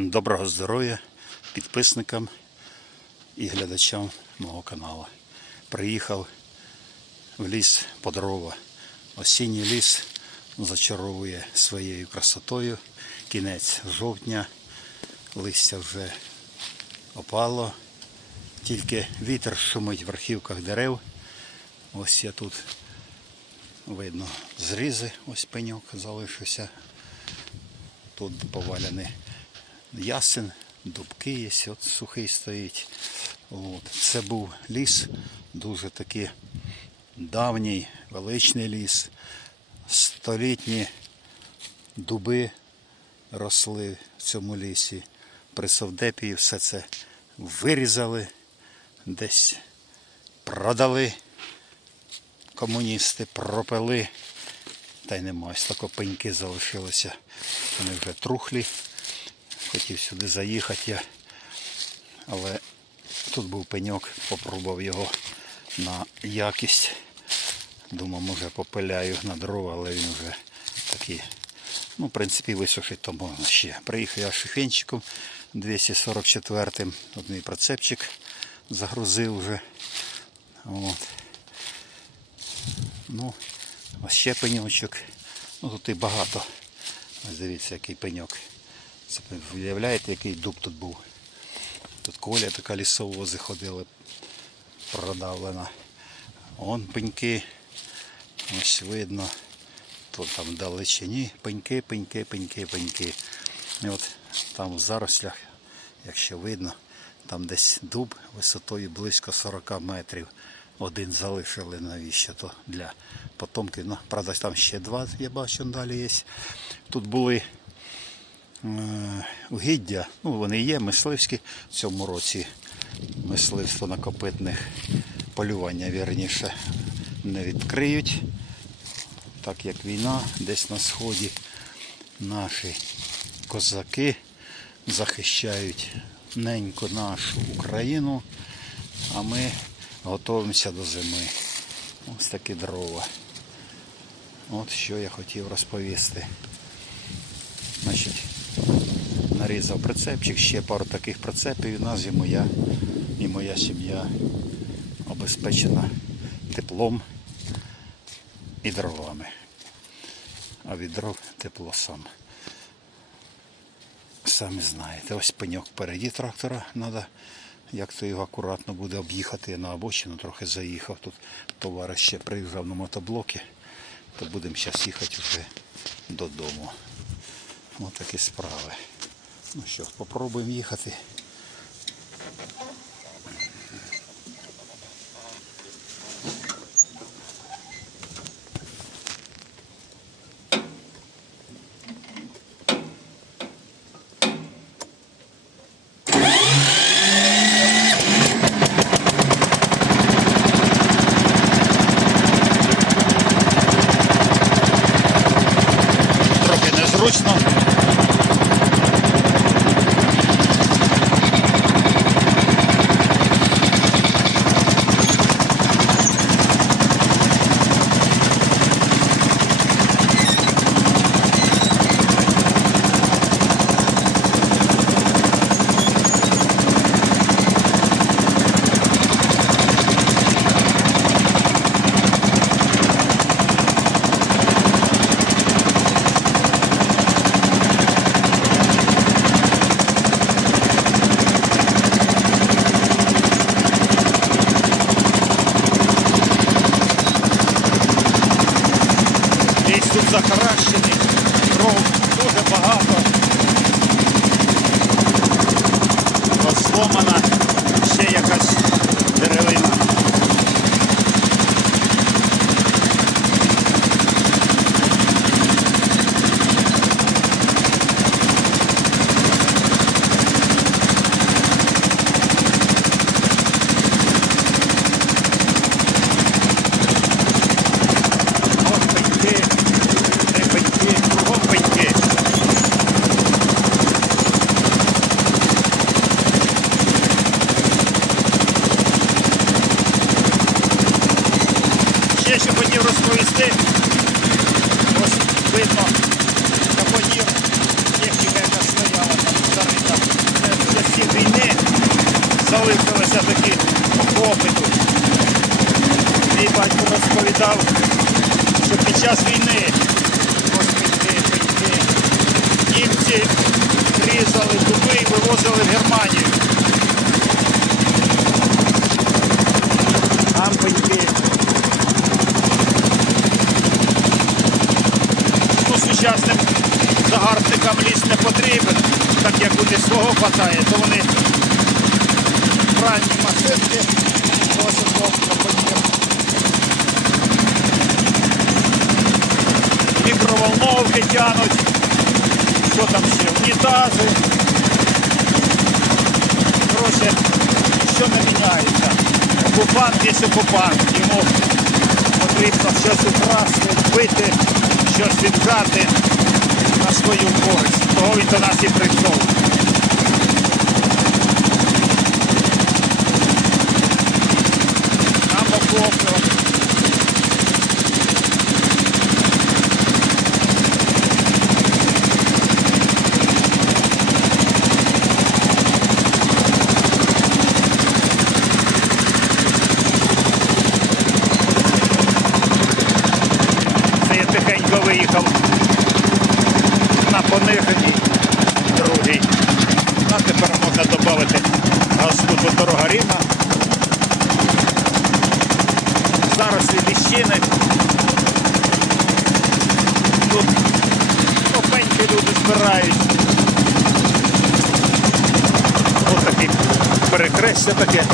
Доброго здоров'я підписникам і глядачам мого каналу. Приїхав в ліс по дрова. Осінній ліс зачаровує своєю красотою. Кінець жовтня, листя вже опало. Тільки вітер шумить в верхівках дерев. Ось я тут видно зрізи, ось пеньок залишився. Тут поваляний ясен, дубки є, от сухий стоїть. От. Це був ліс, дуже такий давній, величний ліс. Столітні дуби росли в цьому лісі. При Совдепії все це вирізали, десь продали. Комуністи пропили. Та й нема, ось тако пеньки залишилися. Вони вже трухлі. Хотів сюди заїхати я. Але тут був пеньок, попробував його на якість. Думав, може попиляю на дрова, але він вже такий. Ну, в принципі, висушити то ще. Приїхав я шифенчиком 244-м. От мій процепчик загрузив вже. От. Ну, ось ще пеньочок. Ну тут і багато. Ось дивіться, який пеньок. Це уявляєте, який дуб тут був. Тут коля така лісовози ходили, продавлена. Вон пеньки. Ось видно. Тут там далечині пеньки, пеньки, пеньки, пеньки. І от там в зарослях, якщо видно, там десь дуб висотою близько 40 метрів. Один залишили навіщо то для потомків. Ну, правда, там ще два, я бачу, далі є. Тут були угіддя, ну вони є, мисливські в цьому році. Мисливство на копитних полювання вірніше не відкриють. Так як війна десь на сході наші козаки захищають неньку нашу Україну, а ми готуємося до зими. Ось такі дрова. От що я хотів розповісти. Значить, нарізав прицепчик, ще пару таких прицепів. І нас і моя, і моя сім'я обезпечена теплом і дровами. А від дров тепло сам. Самі знаєте, ось пеньок впереді трактора треба, як то його акуратно буде об'їхати. На обочину трохи заїхав. Тут товариш ще приїжджав на мотоблоки, то будемо зараз їхати вже додому. Ось такі справи. Ну що, попробуємо їхати. Трохи незручно. Ліс тут захаращений, дров дуже багато. Розломана ще якась деревина. Ось пеньки, три пеньки, кругом пеньки. залишилися такі окопи тут. Мій батько розповідав, що час війни ось німці різали дуби і вивозили в Германію. Там пеньки. Ну, сучасним загарбникам ліс не потрібен, так як у свого хватає, то вони пральні машинки носять хлопця Мікроволновки тянуть, що там ще, унітази. Коротше, що не міняється. Окупант є окупант, йому потрібно щось украсти, вбити, щось віджати на свою користь. Того він до нас і прийшов. Нам окопно. Це я тихенько виїхав на пониженій другій. А тепер можна додати газку тут дорога рівна. Зараз і ліщини. Тут опеньки люди збирають. Ось таке перекрестя таке.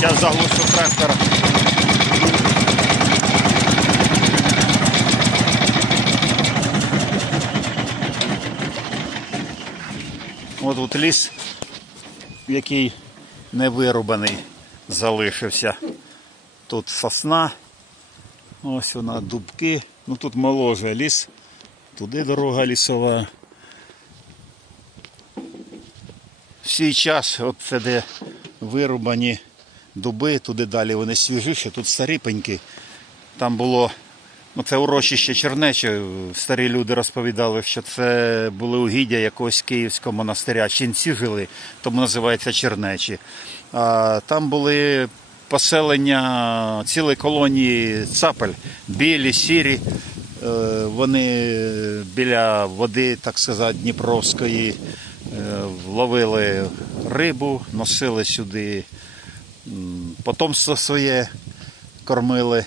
Зараз заглушу трактора. От тут ліс, який не вирубаний, залишився. Тут сосна, ось вона, дубки. Ну тут моложе ліс, туди дорога лісова. В свій час, от це де вирубані дуби, туди далі вони свіжіші, тут старі пеньки. Там було, ну це урочище Чернече. Старі люди розповідали, що це були угіддя якогось київського монастиря. Ченці жили, тому називається Чернечі. А там були поселення цілої колонії цапель, білі, сірі. Е, Вони біля води, так сказати, Дніпровської е, ловили рибу, носили сюди потомство своє кормили.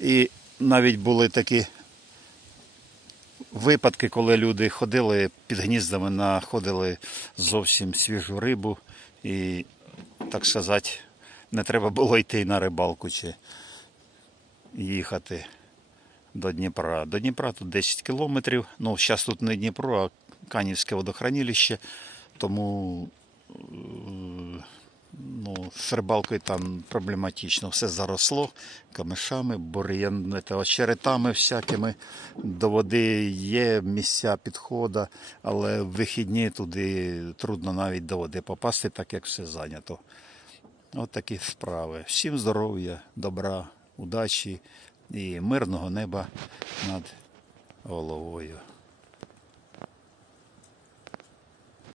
І навіть були такі випадки, коли люди ходили під гніздами, знаходили зовсім свіжу рибу і, так сказати, не треба було йти на рибалку чи їхати до Дніпра. До Дніпра тут 10 кілометрів. Ну, зараз тут не Дніпро, а Канівське водохранилище. Тому е, ну, з рибалкою там проблематично. Все заросло камишами, бур'ян, очеретами всякими. До води є місця підходу, але в вихідні туди трудно навіть до води попасти, так як все зайнято. От такі справи. Всім здоров'я, добра, удачі і мирного неба над головою.